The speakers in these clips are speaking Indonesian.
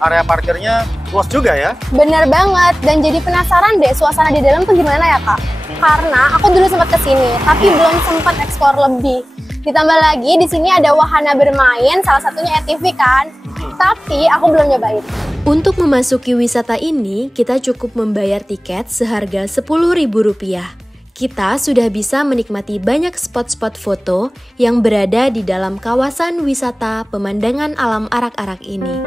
area parkirnya luas juga ya. Bener banget, dan jadi penasaran deh suasana di dalam tuh gimana ya Kak? Karena aku dulu sempat kesini, tapi belum sempat eksplor lebih. Ditambah lagi di sini ada wahana bermain, salah satunya ATV kan. Tapi aku belum nyobain. Untuk memasuki wisata ini, kita cukup membayar tiket seharga Rp10.000. Kita sudah bisa menikmati banyak spot-spot foto yang berada di dalam kawasan wisata pemandangan alam arak-arak ini.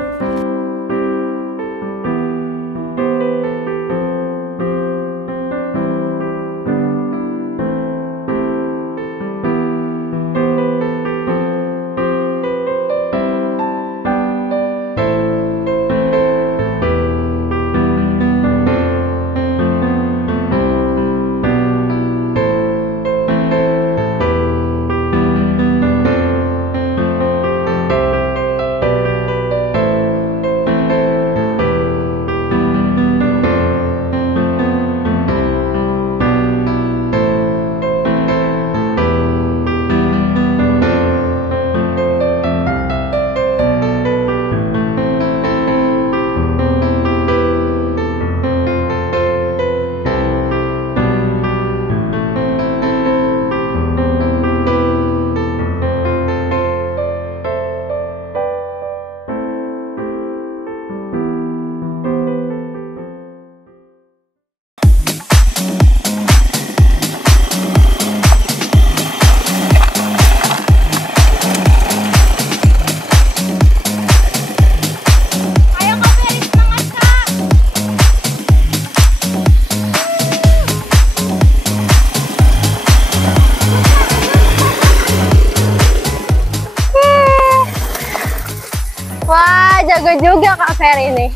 Wah, jago juga Kak Ferry ini.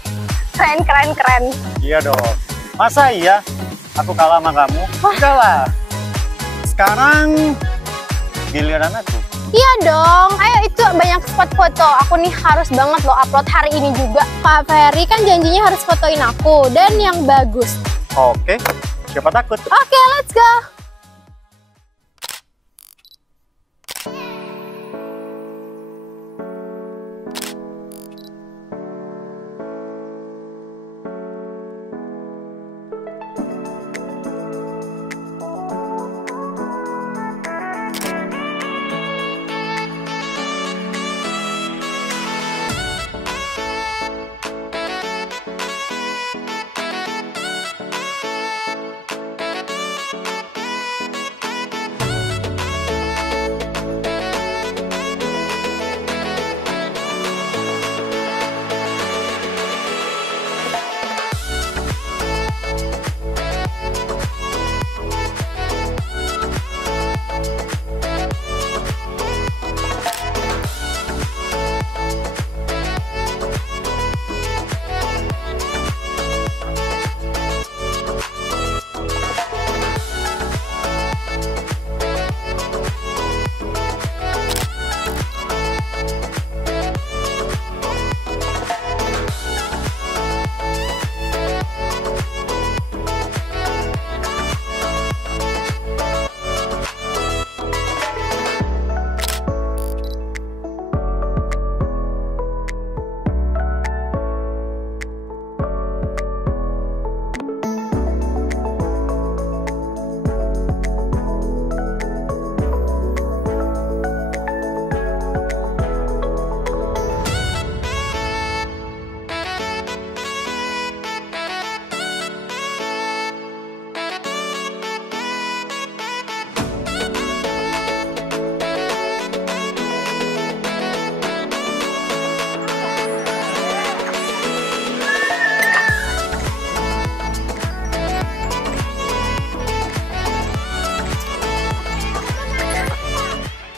Keren. Iya dong. Masa iya aku kalah sama kamu? Enggak lah. Sekarang giliran aku. Iya dong, ayo itu banyak spot foto. Aku nih harus banget loh upload hari ini juga. Kak Ferry kan janjinya harus fotoin aku, dan yang bagus. Oke, siapa takut? Oke, let's go.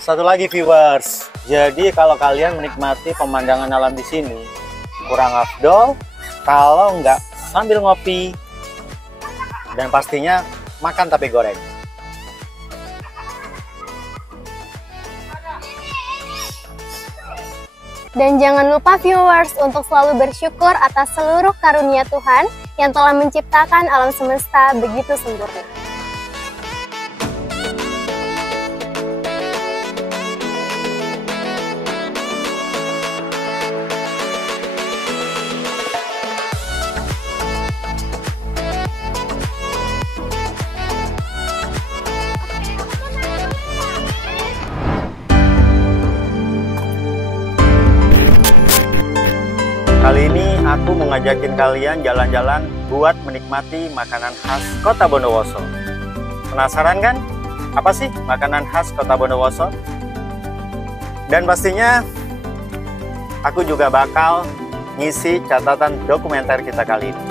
Satu lagi viewers, jadi kalau kalian menikmati pemandangan alam di sini kurang afdol kalau nggak sambil ngopi dan pastinya makan tape goreng. Dan jangan lupa viewers untuk selalu bersyukur atas seluruh karunia Tuhan yang telah menciptakan alam semesta begitu sempurna. Kali ini aku mau ngajakin kalian jalan-jalan buat menikmati makanan khas Kota Bondowoso. Penasaran kan? Apa sih makanan khas Kota Bondowoso? Dan pastinya aku juga bakal ngisi catatan dokumenter kita kali ini.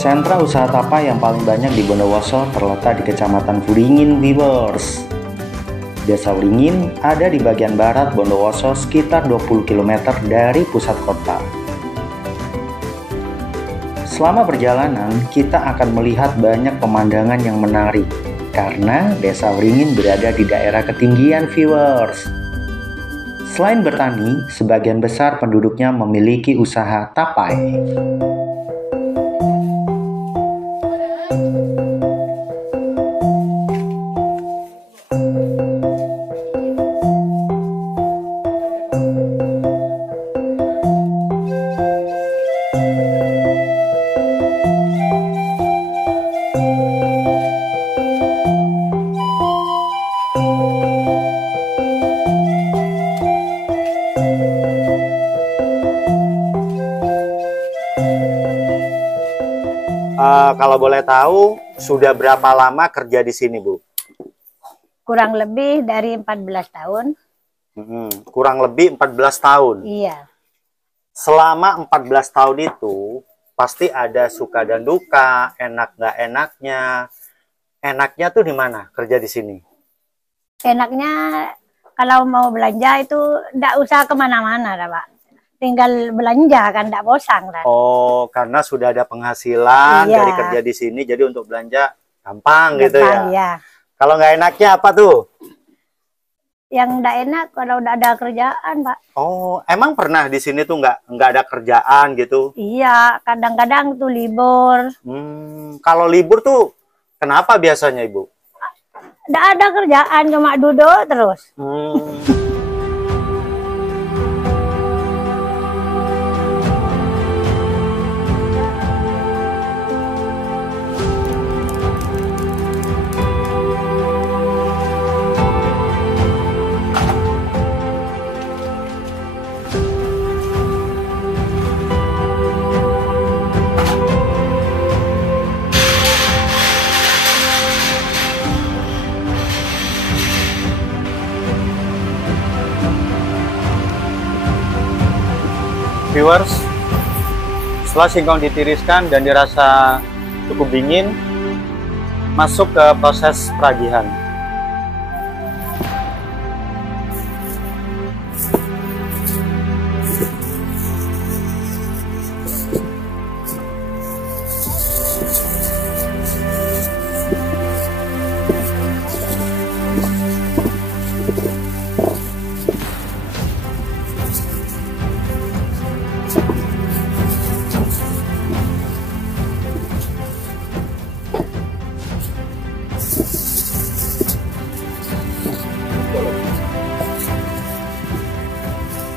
Sentra usaha tapai yang paling banyak di Bondowoso terletak di Kecamatan Wuringin, viewers. Desa Wuringin ada di bagian barat Bondowoso sekitar 20 km dari pusat kota. Selama perjalanan, kita akan melihat banyak pemandangan yang menarik karena Desa Wuringin berada di daerah ketinggian, viewers. Selain bertani, sebagian besar penduduknya memiliki usaha tapai. Kalau boleh tahu, sudah berapa lama kerja di sini, Bu? Kurang lebih dari 14 tahun. Kurang lebih 14 tahun. Iya. Selama 14 tahun itu, pasti ada suka dan duka, enak nggak enaknya. Enaknya tuh di mana kerja di sini? Enaknya kalau mau belanja itu nggak usah kemana-mana, Pak. Tinggal belanja kan, nggak bosan kan. Oh, karena sudah ada penghasilan Iya. dari kerja di sini, jadi untuk belanja gampang gitu Gampang, ya. ya. Kalau nggak enaknya apa tuh? Yang nggak enak kalau udah ada kerjaan, Pak. Oh, emang pernah di sini tuh nggak ada kerjaan gitu? Iya, kadang-kadang tuh libur. Kalau libur tuh kenapa biasanya, Ibu? Nggak ada kerjaan, cuma duduk terus. Viewers, setelah singkong ditiriskan dan dirasa cukup dingin, masuk ke proses peragihan.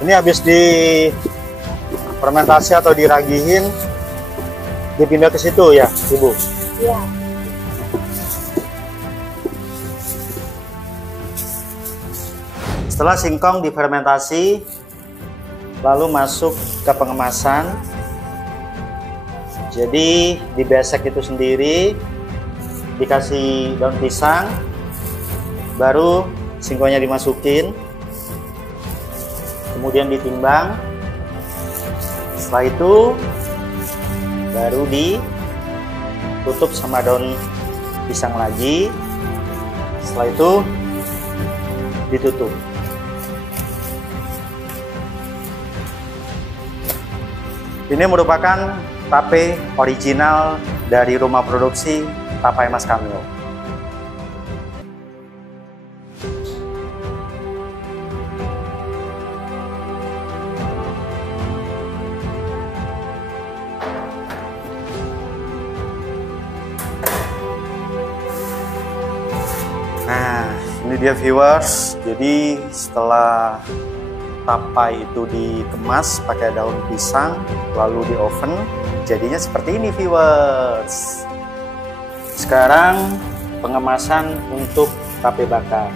Ini habis di fermentasi atau diragihin, dipindah ke situ ya, Ibu? Iya. Setelah singkong difermentasi, lalu masuk ke pengemasan. Jadi dibesek itu sendiri, dikasih daun pisang, baru singkongnya dimasukin. Kemudian ditimbang. Setelah itu baru ditutup sama daun pisang lagi. Setelah itu ditutup. Ini merupakan tape original dari rumah produksi Tapai Mas Kamil. Nah, ini dia viewers. Jadi setelah tapai itu dikemas pakai daun pisang, lalu di oven, jadinya seperti ini viewers. Sekarang pengemasan untuk tape bakar.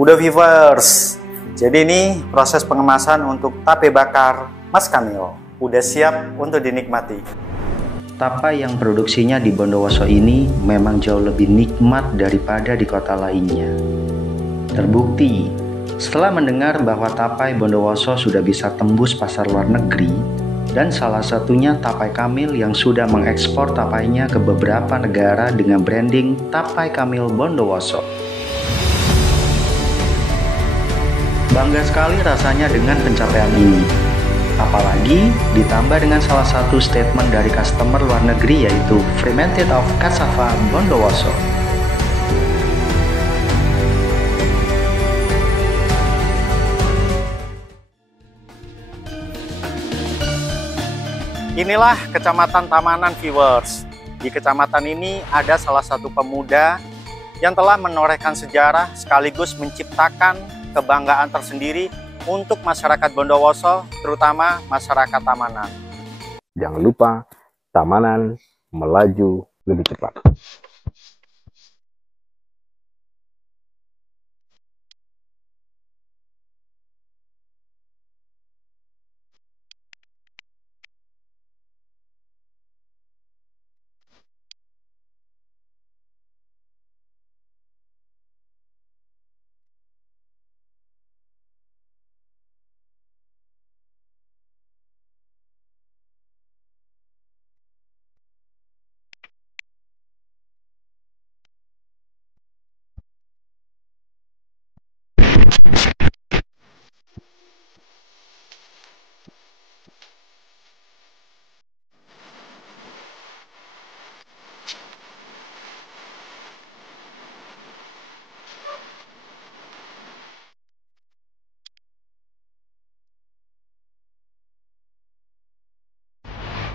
Udah viewers, jadi ini proses pengemasan untuk tape bakar Mas Kamil. Udah siap untuk dinikmati. Tapai yang produksinya di Bondowoso ini memang jauh lebih nikmat daripada di kota lainnya. Terbukti, setelah mendengar bahwa tapai Bondowoso sudah bisa tembus pasar luar negeri, dan salah satunya Tapai Kamil yang sudah mengekspor tapainya ke beberapa negara dengan branding Tapai Kamil Bondowoso. Bangga sekali rasanya dengan pencapaian ini. Apalagi ditambah dengan salah satu statement dari customer luar negeri yaitu Fermented of Cassava Bondowoso. Inilah Kecamatan Tamanan viewers. Di kecamatan ini ada salah satu pemuda yang telah menorehkan sejarah sekaligus menciptakan kebanggaan tersendiri untuk masyarakat Bondowoso, terutama masyarakat Tamanan. Jangan lupa, Tamanan melaju lebih cepat.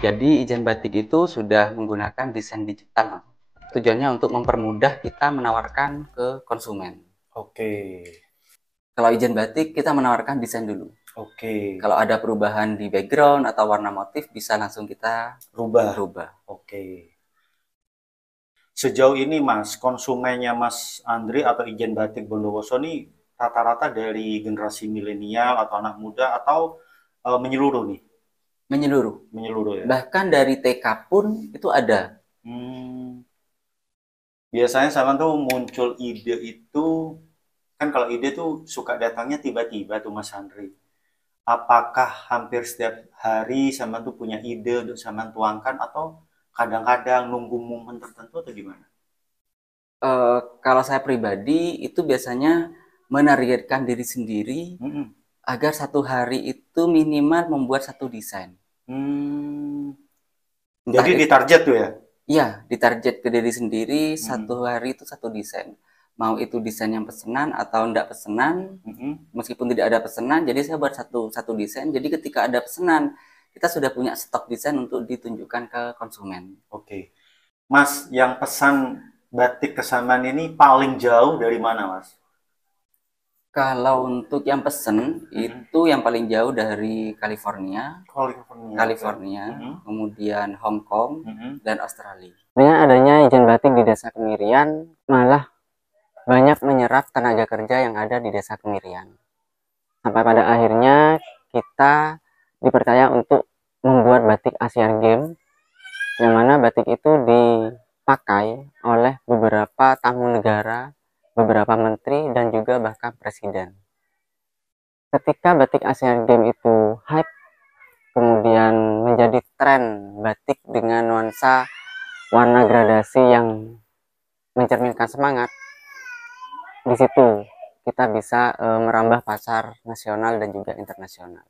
Jadi Ijen Batik itu sudah menggunakan desain digital. Tujuannya untuk mempermudah kita menawarkan ke konsumen. Oke. Kalau Ijen Batik kita menawarkan desain dulu. Oke. Kalau ada perubahan di background atau warna motif bisa langsung kita rubah. Oke. Sejauh ini Mas, konsumennya Mas Andri atau Ijen Batik Bondowoso ini rata-rata dari generasi milenial atau anak muda atau menyeluruh nih? Menyeluruh ya. Bahkan dari TK pun itu ada. Biasanya sama tuh muncul ide itu, kan kalau ide tuh suka datangnya tiba-tiba tuh Mas Andri. Apakah hampir setiap hari sama tuh punya ide untuk sama tuangkan atau kadang-kadang nunggu momen tertentu atau gimana? Kalau saya pribadi itu biasanya menargetkan diri sendiri agar satu hari itu minimal membuat satu desain. Jadi ditarget tuh ya? Iya, ditarget ke diri sendiri, satu hari itu satu desain. Mau itu desain yang pesanan atau enggak pesanan, meskipun tidak ada pesanan, jadi saya buat satu desain. Jadi ketika ada pesanan, kita sudah punya stok desain untuk ditunjukkan ke konsumen. Oke. Mas, yang pesan batik kesamaan ini paling jauh dari mana Mas? Kalau untuk yang pesen itu yang paling jauh dari California, kemudian Hong Kong dan Australia. Dengan adanya Ijen Batik di Desa Kemirian, malah banyak menyerap tenaga kerja yang ada di Desa Kemirian. Sampai pada akhirnya kita dipercaya untuk membuat batik Asian Games, yang mana batik itu dipakai oleh beberapa tamu negara, beberapa menteri, dan juga bahkan presiden. Ketika batik Asian Games itu hype, kemudian menjadi tren batik dengan nuansa warna gradasi yang mencerminkan semangat, di situ kita bisa merambah pasar nasional dan juga internasional.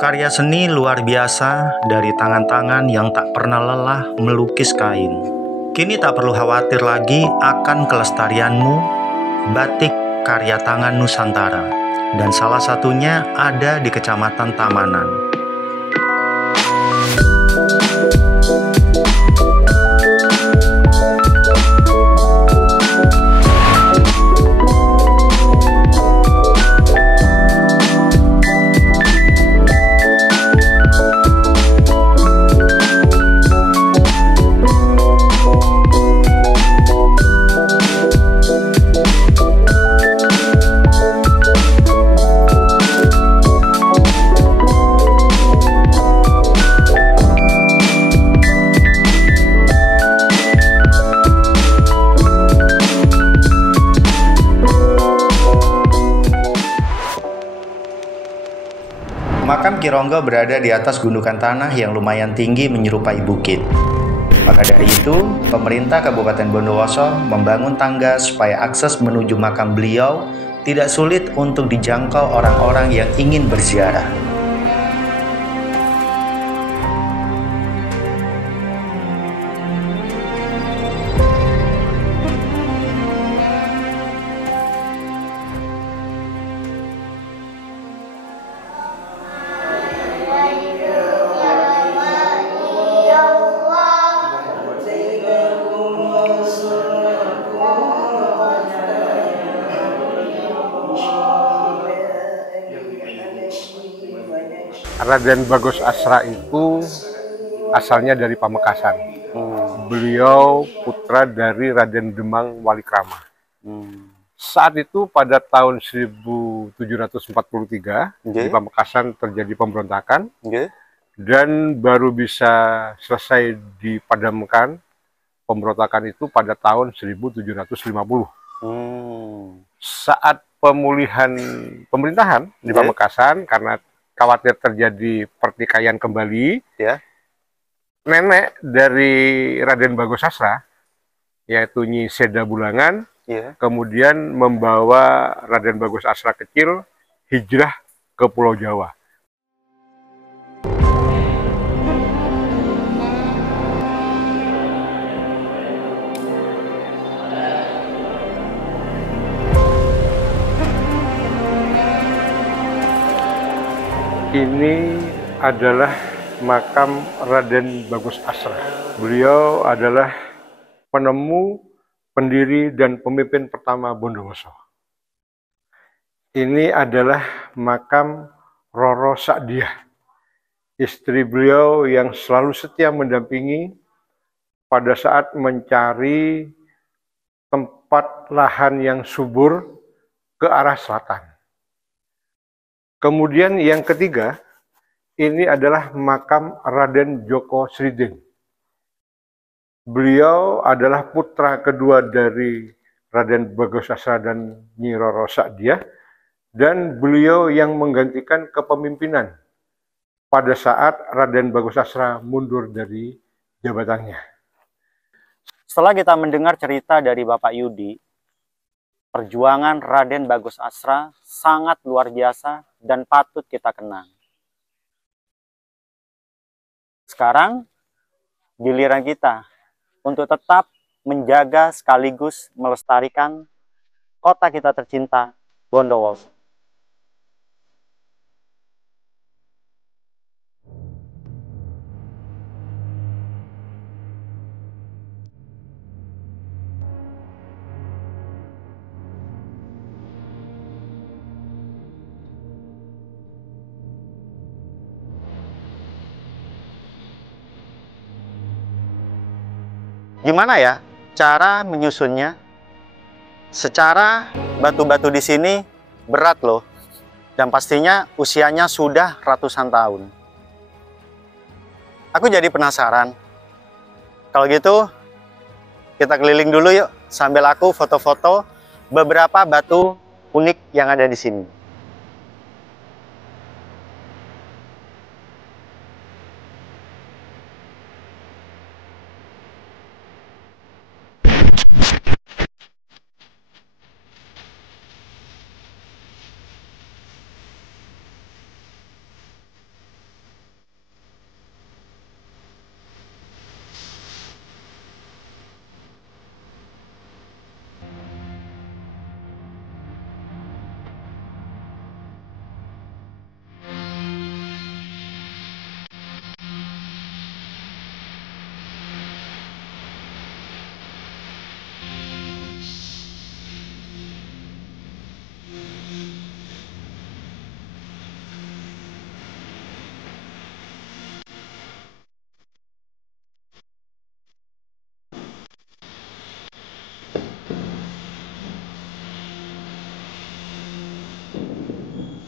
Karya seni luar biasa dari tangan-tangan yang tak pernah lelah melukis kain. Kini tak perlu khawatir lagi akan kelestarianmu, batik karya tangan Nusantara. Dan salah satunya ada di Kecamatan Tamanan. Makam Ki Ronggo berada di atas gundukan tanah yang lumayan tinggi menyerupai bukit. Maka dari itu, pemerintah Kabupaten Bondowoso membangun tangga supaya akses menuju makam beliau tidak sulit untuk dijangkau orang-orang yang ingin berziarah. Raden Bagus Asra itu asalnya dari Pamekasan. Beliau putra dari Raden Demang Walikrama. Saat itu pada tahun 1743 di Pamekasan terjadi pemberontakan dan baru bisa selesai dipadamkan pemberontakan itu pada tahun 1750. Saat pemulihan pemerintahan di Pamekasan karena khawatir terjadi pertikaian kembali, nenek dari Raden Bagus Asra, yaitu Nyi Seda Bulangan, kemudian membawa Raden Bagus Asra kecil hijrah ke Pulau Jawa. Ini adalah makam Raden Bagus Asra. Beliau adalah penemu, pendiri, dan pemimpin pertama Bondowoso. Ini adalah makam Roro Sa'diyah, istri beliau yang selalu setia mendampingi pada saat mencari tempat lahan yang subur ke arah selatan. Kemudian yang ketiga, ini adalah makam Raden Djoko Sridin. Beliau adalah putra kedua dari Raden Bagus Asra dan Nyi Roro Sa'diyah, dan beliau yang menggantikan kepemimpinan pada saat Raden Bagus Asra mundur dari jabatannya. Setelah kita mendengar cerita dari Bapak Yudi, perjuangan Raden Bagus Asra sangat luar biasa dan patut kita kenang. Sekarang, giliran kita untuk tetap menjaga sekaligus melestarikan kota kita tercinta, Bondowoso. Gimana ya cara menyusunnya? Secara batu-batu di sini berat loh, dan pastinya usianya sudah ratusan tahun. Aku jadi penasaran. Kalau gitu, kita keliling dulu yuk, sambil aku foto-foto beberapa batu unik yang ada di sini.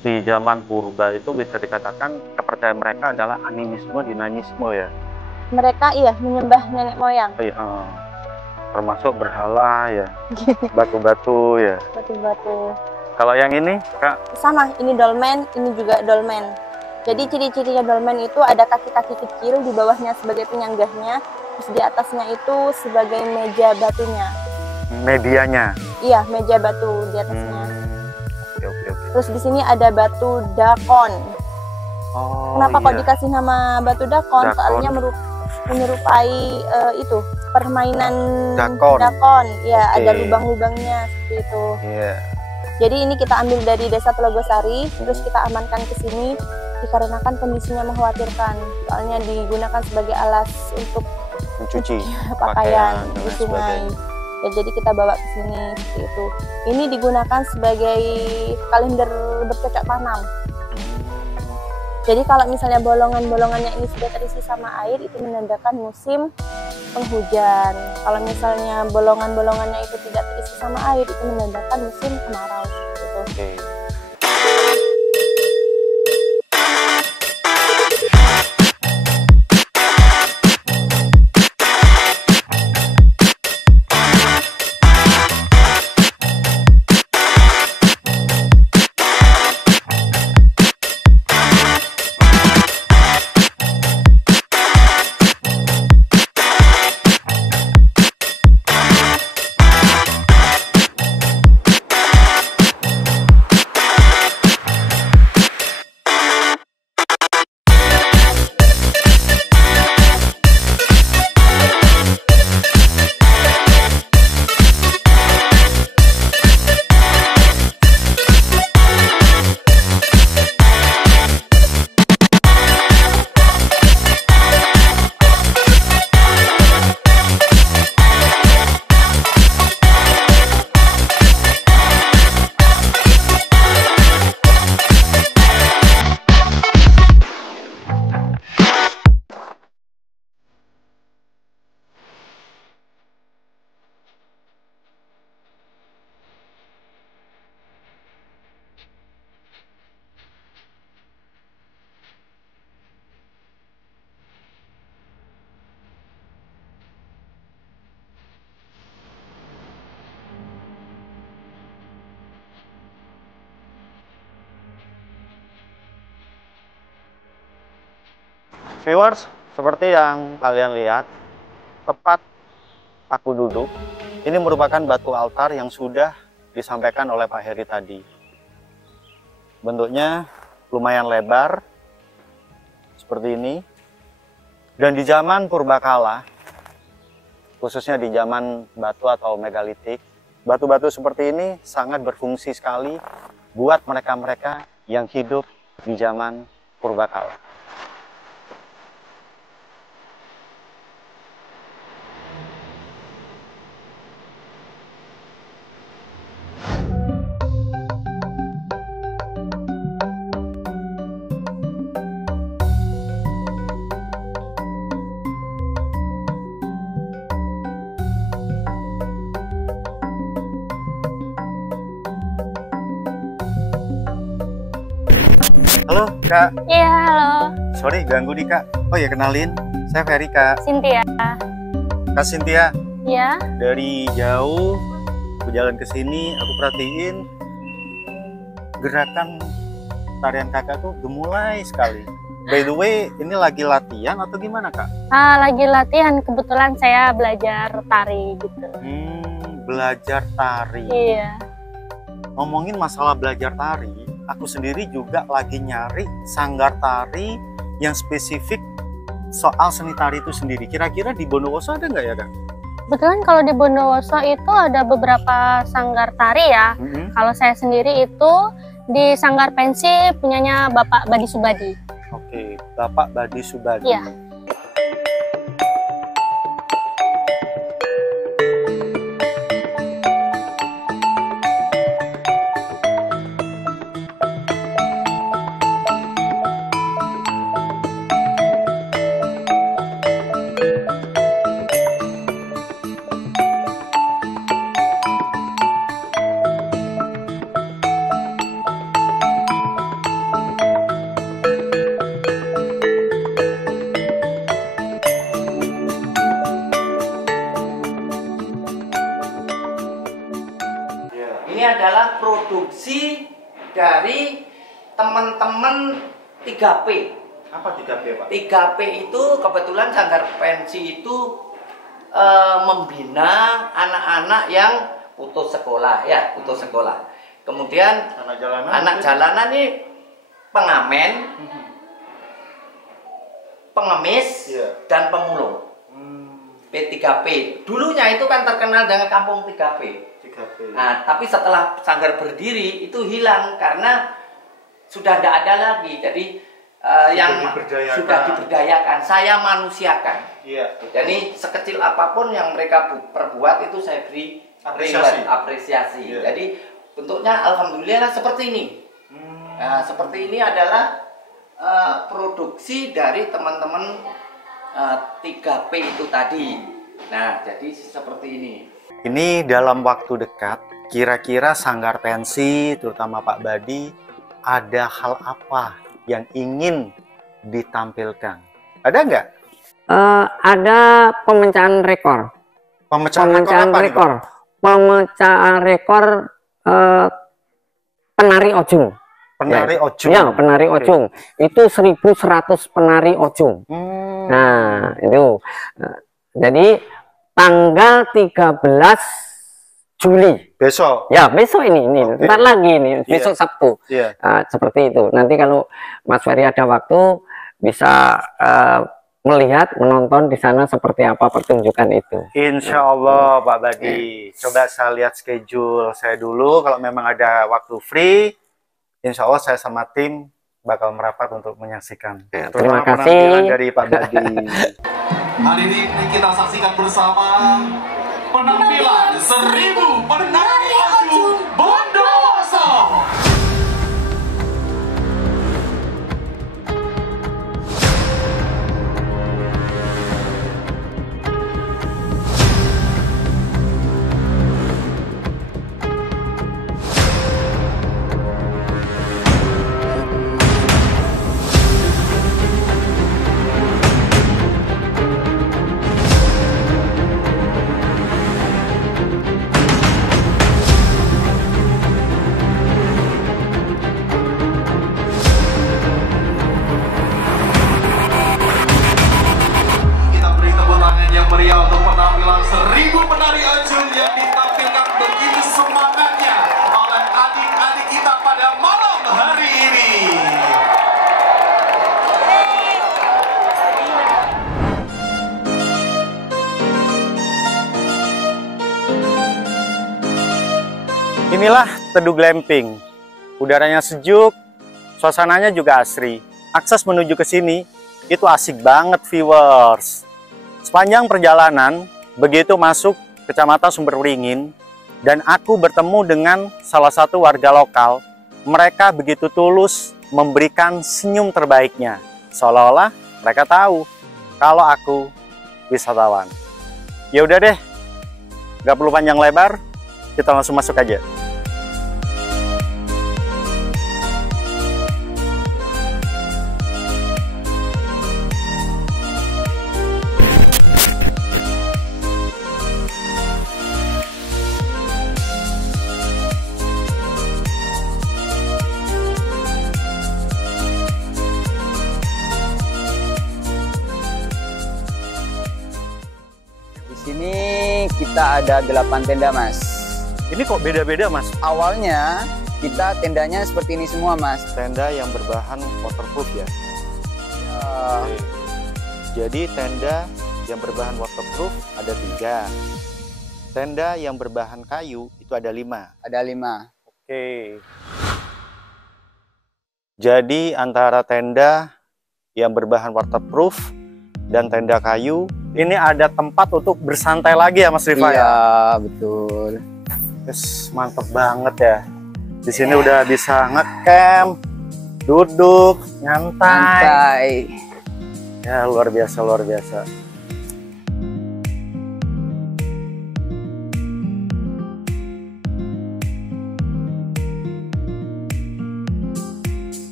Di zaman purba itu bisa dikatakan kepercayaan mereka adalah animisme, dinamisme ya. Mereka menyembah nenek moyang. Termasuk berhala ya, batu-batu ya. Batu-batu. Kalau yang ini, Kak? Sama, ini dolmen, ini juga dolmen. Jadi ciri-cirinya dolmen itu ada kaki-kaki kecil, di bawahnya sebagai penyanggahnya, terus di atasnya itu sebagai meja batunya. Medianya. Iya, meja batu di atasnya. Oke. Terus di sini ada batu dakon. Oh, Kenapa kok iya. dikasih nama batu dakon? Dakon. Soalnya menyerupai itu permainan Dakon. Ya, Oke. ada lubang-lubangnya seperti itu. Iya. Jadi ini kita ambil dari Desa Telogosari, terus kita amankan ke sini dikarenakan kondisinya mengkhawatirkan. Soalnya digunakan sebagai alas untuk Mencuci pakaian dan di lain sungai. sebagainya. Ya, jadi kita bawa ke sini seperti itu. Ini digunakan sebagai kalender bercocok tanam. Jadi kalau misalnya bolongan-bolongannya ini sudah terisi sama air, itu menandakan musim penghujan. Kalau misalnya bolongan-bolongannya itu tidak terisi sama air, itu menandakan musim kemarau. Gitu. Oke. Viewers, seperti yang kalian lihat, tepat aku duduk, ini merupakan batu altar yang sudah disampaikan oleh Pak Heri tadi. Bentuknya lumayan lebar, seperti ini. Dan di zaman purbakala, khususnya di zaman batu atau megalitik, batu-batu seperti ini sangat berfungsi sekali buat mereka-mereka yang hidup di zaman purbakala. Halo Kak. Iya, halo. Sorry ganggu nih Kak. Oh ya, kenalin, saya Ferry Kak. Cynthia. Kak Cynthia, Iya. dari jauh aku jalan ke sini, aku perhatiin gerakan tarian Kakak tuh gemulai sekali. By the way, ini lagi latihan atau gimana Kak? Lagi latihan, kebetulan saya belajar tari gitu. Belajar tari. Iya. Ngomongin masalah belajar tari, aku sendiri juga lagi nyari sanggar tari yang spesifik soal seni tari itu sendiri. Kira-kira di Bondowoso ada nggak ya Kak? Kebetulan kalau di Bondowoso itu ada beberapa sanggar tari ya. Kalau saya sendiri itu di Sanggar Pensi punyanya Bapak Badi Subadi. Oke, Bapak Badi Subadi. Iya. Ini adalah produksi dari teman-teman 3P. Apa 3P, Pak? 3P itu kebetulan Sanggar Pensi itu membina anak-anak yang putus sekolah ya, putus sekolah. Kemudian anak jalanan ini pengamen, pengemis, dan pemulung. P3P. Dulunya itu kan terkenal dengan kampung 3P. Nah, tapi setelah Sanggar berdiri itu hilang karena sudah tidak ada lagi. Jadi yang sudah diberdayakan, saya manusiakan. Jadi sekecil apapun yang mereka perbuat itu saya beri apresiasi. Jadi bentuknya alhamdulillah seperti ini. Nah, seperti ini adalah produksi dari teman-teman 3P itu tadi. Nah, jadi seperti ini. Ini dalam waktu dekat, kira-kira Sanggar Pensi, terutama Pak Badi, ada hal apa yang ingin ditampilkan? Ada nggak? Ada pemecahan rekor. Pemecahan rekor. Pemecahan rekor penari ojung. Penari ojung. Ya, penari ojung. Itu 1100 penari ojung. Nah, itu. Jadi tanggal 13 Juli. Besok. Ya, besok ini. Ntar lagi ini, besok Sabtu. Nah, seperti itu. Nanti kalau Mas Ferry ada waktu bisa melihat, menonton di sana seperti apa pertunjukan itu. Insya Allah, Pak Badi. Coba saya lihat schedule saya dulu. Kalau memang ada waktu free, insya Allah saya sama tim bakal merapat untuk menyaksikan. Terima kasih dari Pak Badi. Hari ini kita saksikan bersama penampilan 1000 penari ojung Bondowoso. Meriah untuk penampilan 1000 penari ojung yang ditampilkan begitu semangatnya oleh adik-adik kita pada malam hari ini. Inilah Teduh Glamping. Udaranya sejuk, suasananya juga asri. Akses menuju ke sini itu asik banget, viewers. Sepanjang perjalanan, begitu masuk Kecamatan Sumberwringin, dan aku bertemu dengan salah satu warga lokal. Mereka begitu tulus memberikan senyum terbaiknya. Seolah-olah mereka tahu kalau aku wisatawan. Ya udah deh, gak perlu panjang lebar, kita langsung masuk aja. Sini kita ada 8 tenda, Mas. Ini kok beda-beda, Mas? Awalnya kita tendanya seperti ini semua, Mas. Tenda yang berbahan waterproof ya? Jadi tenda yang berbahan waterproof ada 3. Tenda yang berbahan kayu itu ada 5. Ada 5. Oke. Jadi antara tenda yang berbahan waterproof dan tenda kayu, ini ada tempat untuk bersantai lagi ya Mas Rifa? Iya, betul. Yes, mantep banget ya. Di sini udah bisa ngecamp, duduk, nyantai. Ya luar biasa, luar biasa.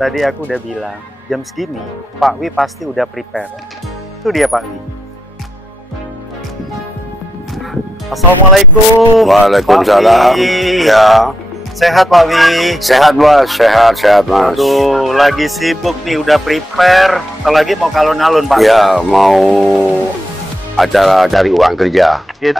Tadi aku udah bilang, jam segini Pak Wi pasti udah prepare. Itu dia Pak Wi. Assalamualaikum. Waalaikumsalam. Pak Wi. Ya. Sehat Pak Wi? Sehat Mas, sehat Mas. Aduh, lagi sibuk nih, udah prepare. Atau lagi mau alun-alun Pak? Ya, mau acara cari uang kerja. Gitu.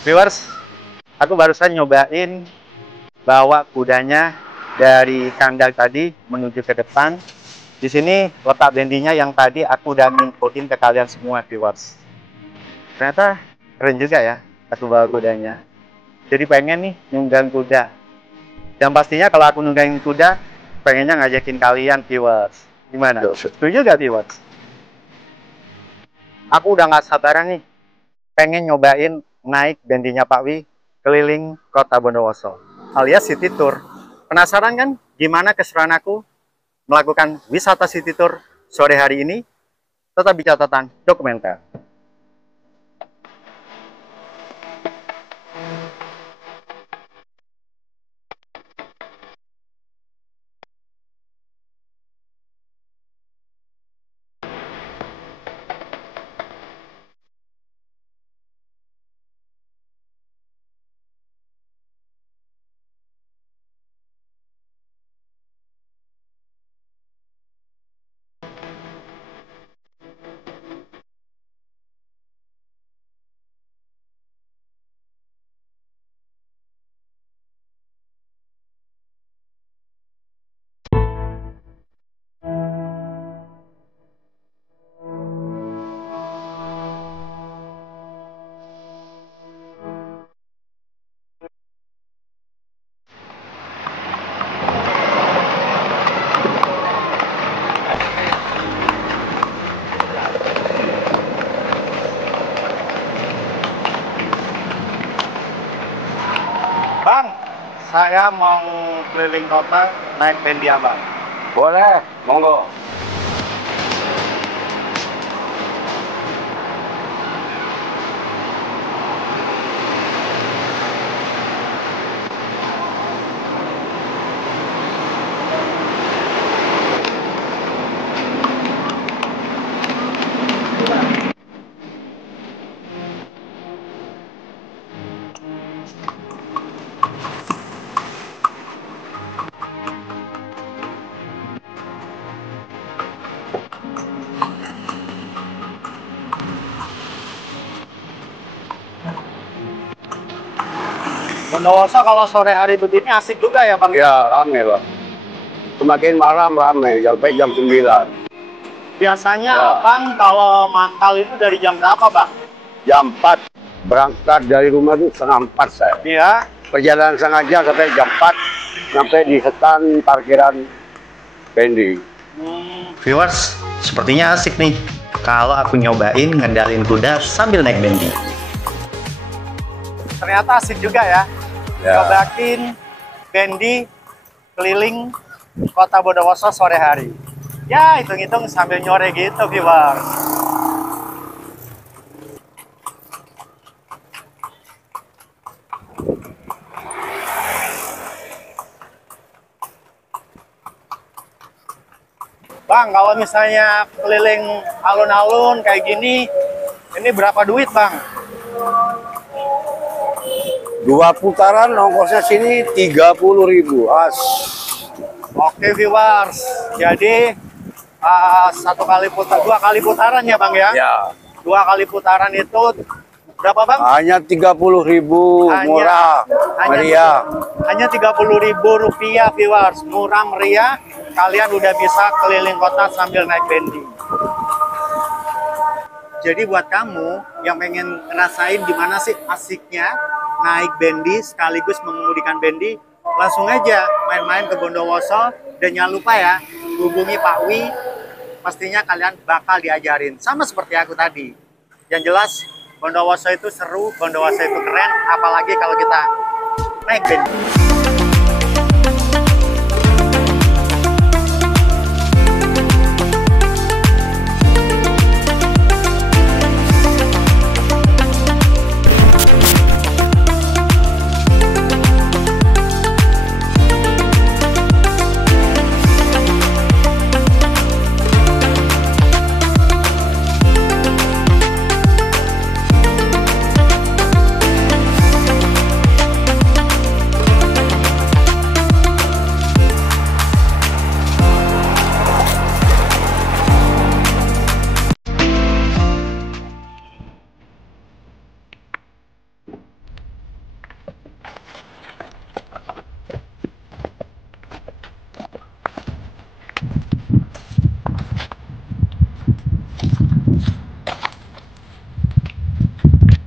Viewers, aku barusan nyobain bawa kudanya dari kandang tadi menuju ke depan. Di sini letak bendinya yang tadi aku udah infoin ke kalian semua, viewers. Ternyata keren juga ya aku bawa kudanya. Jadi pengen nih nunggang kuda. Dan pastinya kalau aku nunggangin kuda, pengennya ngajakin kalian, viewers. Gimana? Setuju gak, viewers? Aku udah gak sabaran nih, pengen nyobain naik bendinya Pak Wi keliling kota Bondowoso alias city tour. Penasaran kan gimana keseruan aku melakukan wisata city tour sore hari ini? Tetap di catatan dokumenter. Bang, saya mau keliling kota naik bendi Abang. Boleh, monggo. Bondowoso kalau sore hari begini asik juga ya Bang? Ya, rame Pak. Semakin malam rame, sampai jam 9. Biasanya Ya. Bang kalau mangkal itu dari jam berapa Bang? Jam 4, berangkat dari rumah itu setengah 4 saya. Iya. Perjalanan sengaja sampai jam 4, sampai di stand parkiran bendi. Viewers, sepertinya asik nih kalau aku nyobain ngendalin kuda sambil naik bendi. Ternyata asik juga ya. Nyobain bendi keliling kota Bondowoso sore hari. Ya, hitung-hitung sambil nyore gitu, viewers. Bang, kalau misalnya keliling alun-alun kayak gini, ini berapa duit, Bang? 2 putaran ongkosnya sini 30.000. Oke, viewers. Jadi dua kali putaran ya, Bang ya? Ya. 2 kali putaran itu berapa, Bang? Hanya 30.000, murah, meriah. Hanya 30.000 rupiah, viewers. Murah, meriah. Kalian udah bisa keliling kota sambil naik bendi. Jadi buat kamu yang pengen ngerasain gimana sih asiknya naik bendi sekaligus mengemudikan bendi, langsung aja main-main ke Bondowoso. Dan jangan lupa ya, hubungi Pak Wi. Pastinya kalian bakal diajarin. Sama seperti aku tadi. Yang jelas, Bondowoso itu seru, Bondowoso itu keren. Apalagi kalau kita naik band.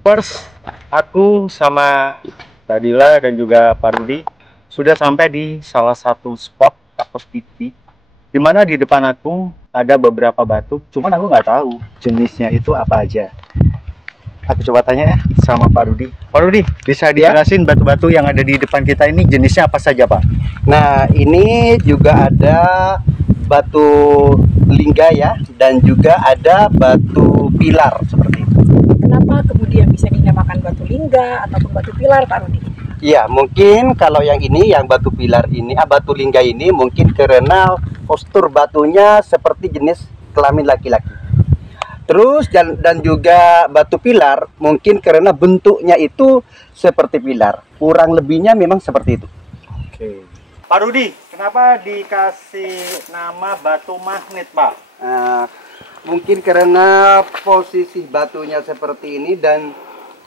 First, aku sama Tadila dan juga Pak Rudi sudah sampai di salah satu spot atau titik di mana di depan aku ada beberapa batu, cuman aku nggak tahu jenisnya itu apa aja. Aku coba tanya ya sama Pak Rudi. Pak Rudi, bisa dijelasin batu-batu yang ada di depan kita ini jenisnya apa saja, Pak? Nah, ini juga ada batu lingga ya, dan juga ada batu pilar seperti itu. Kenapa kemudian bisa dinamakan batu lingga ataupun batu pilar, Pak Rudi? Ya, mungkin kalau yang ini, yang batu pilar ini, batu lingga ini mungkin karena postur batunya seperti jenis kelamin laki-laki. Terus dan juga batu pilar mungkin karena bentuknya itu seperti pilar. Kurang lebihnya memang seperti itu. Oke. Pak Rudi, kenapa dikasih nama batu magnet, Pak? Mungkin karena posisi batunya seperti ini dan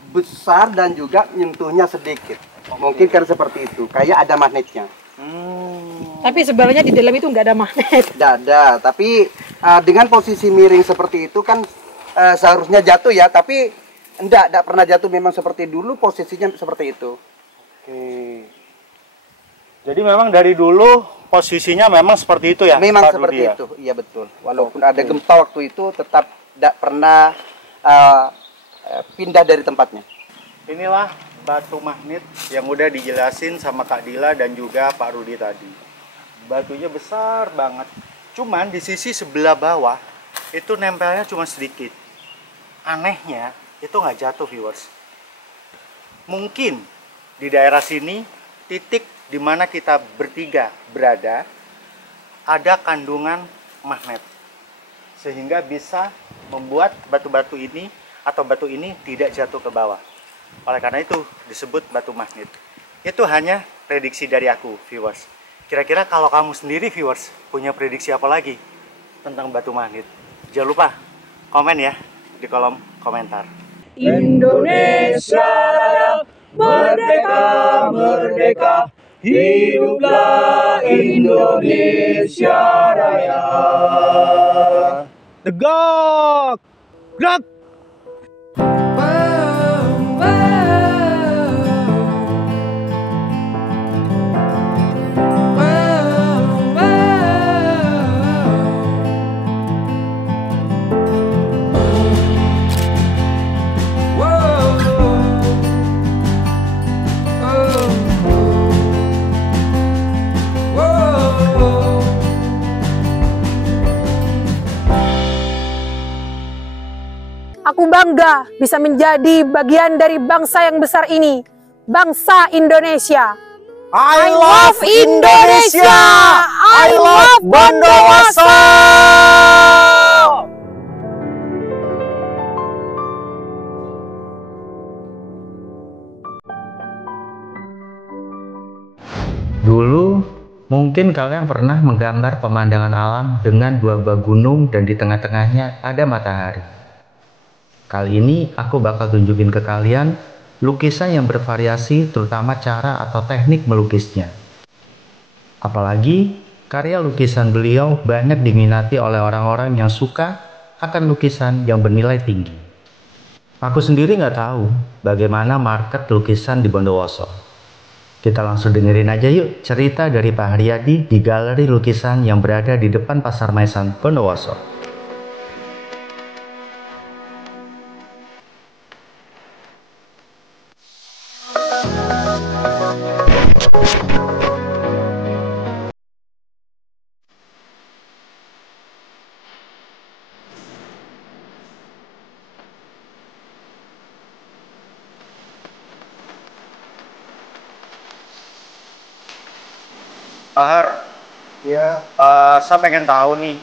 besar dan juga nyentuhnya sedikit. Mungkin karena seperti itu, kayak ada magnetnya. Tapi sebenarnya di dalam itu nggak ada magnet. Nggak ada, tapi dengan posisi miring seperti itu kan seharusnya jatuh ya, tapi enggak pernah jatuh, memang seperti dulu posisinya seperti itu. Oke. Jadi memang dari dulu posisinya memang seperti itu ya? Memang Pak seperti Rudi, ya? itu, iya betul. Walaupun ada gempa waktu itu tetap tidak pernah pindah dari tempatnya. Inilah batu magnet yang udah dijelasin sama Kak Dila dan juga Pak Rudi tadi. Batunya besar banget. Cuman di sisi sebelah bawah itu nempelnya cuma sedikit. Anehnya itu nggak jatuh, viewers. Mungkin di daerah sini titik di mana kita bertiga berada ada kandungan magnet sehingga bisa membuat batu-batu ini atau batu ini tidak jatuh ke bawah. Oleh karena itu disebut batu magnet. Itu hanya prediksi dari aku, viewers. Kira-kira kalau kamu sendiri, viewers, punya prediksi apa lagi tentang batu magnet? Jangan lupa komen ya di kolom komentar. Indonesia Raya, merdeka, merdeka, hiduplah Indonesia Raya. Tegak! Gerak! Aku bangga bisa menjadi bagian dari bangsa yang besar ini, bangsa Indonesia. I love Indonesia! I love Bondowoso! Dulu, mungkin kalian pernah menggambar pemandangan alam dengan dua buah gunung dan di tengah-tengahnya ada matahari. Kali ini aku bakal tunjukin ke kalian lukisan yang bervariasi, terutama cara atau teknik melukisnya. Apalagi karya lukisan beliau banyak diminati oleh orang-orang yang suka akan lukisan yang bernilai tinggi. Aku sendiri nggak tahu bagaimana market lukisan di Bondowoso. Kita langsung dengerin aja yuk cerita dari Pak Haryadi di galeri lukisan yang berada di depan Pasar Maesan Bondowoso. Pak Har, Ya, saya pengen tahu nih,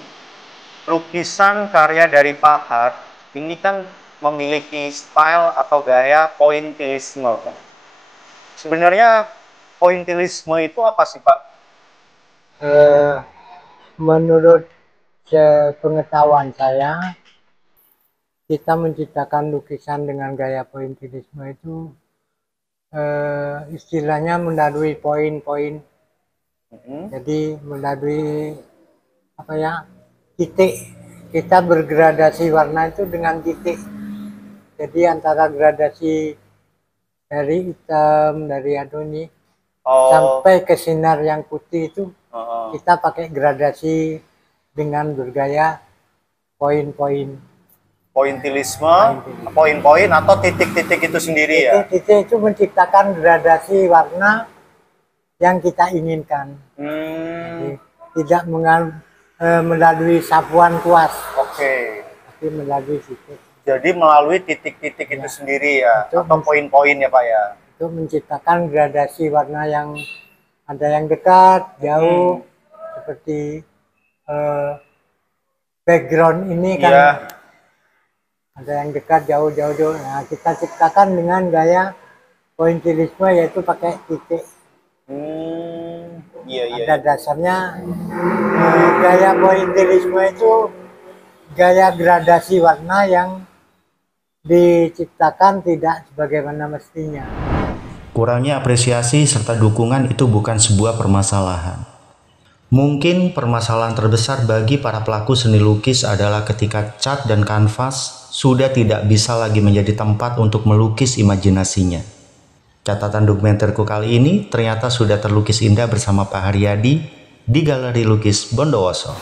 lukisan karya dari Pak Har ini kan memiliki style atau gaya pointillisme. Sebenarnya pointillisme itu apa sih Pak? menurut pengetahuan saya, kita menciptakan lukisan dengan gaya pointillisme itu istilahnya melalui poin-poin. Jadi melalui apa ya, titik, kita bergradasi warna itu dengan titik. Jadi antara gradasi dari hitam, dari adoni sampai ke sinar yang putih itu kita pakai gradasi dengan bergaya poin-poin. Pointillisme, poin-poin atau titik-titik itu sendiri ya? Titik itu menciptakan gradasi warna yang kita inginkan. Jadi, tidak melalui sapuan kuas. Oke. Tapi melalui titik. Jadi melalui titik-titik itu sendiri ya, atau poin-poin ya Pak ya? Itu menciptakan gradasi warna yang ada yang dekat, jauh, seperti background ini kan ada yang dekat, jauh. Nah, kita ciptakan dengan gaya pointillisme, yaitu pakai titik. Pada dasarnya gaya pointillisme itu gaya gradasi warna yang diciptakan tidak sebagaimana mestinya. Kurangnya apresiasi serta dukungan itu bukan sebuah permasalahan. Mungkin permasalahan terbesar bagi para pelaku seni lukis adalah ketika cat dan kanvas sudah tidak bisa lagi menjadi tempat untuk melukis imajinasinya. Catatan dokumenterku kali ini ternyata sudah terlukis indah bersama Pak Haryadi di Galeri Lukis Bondowoso.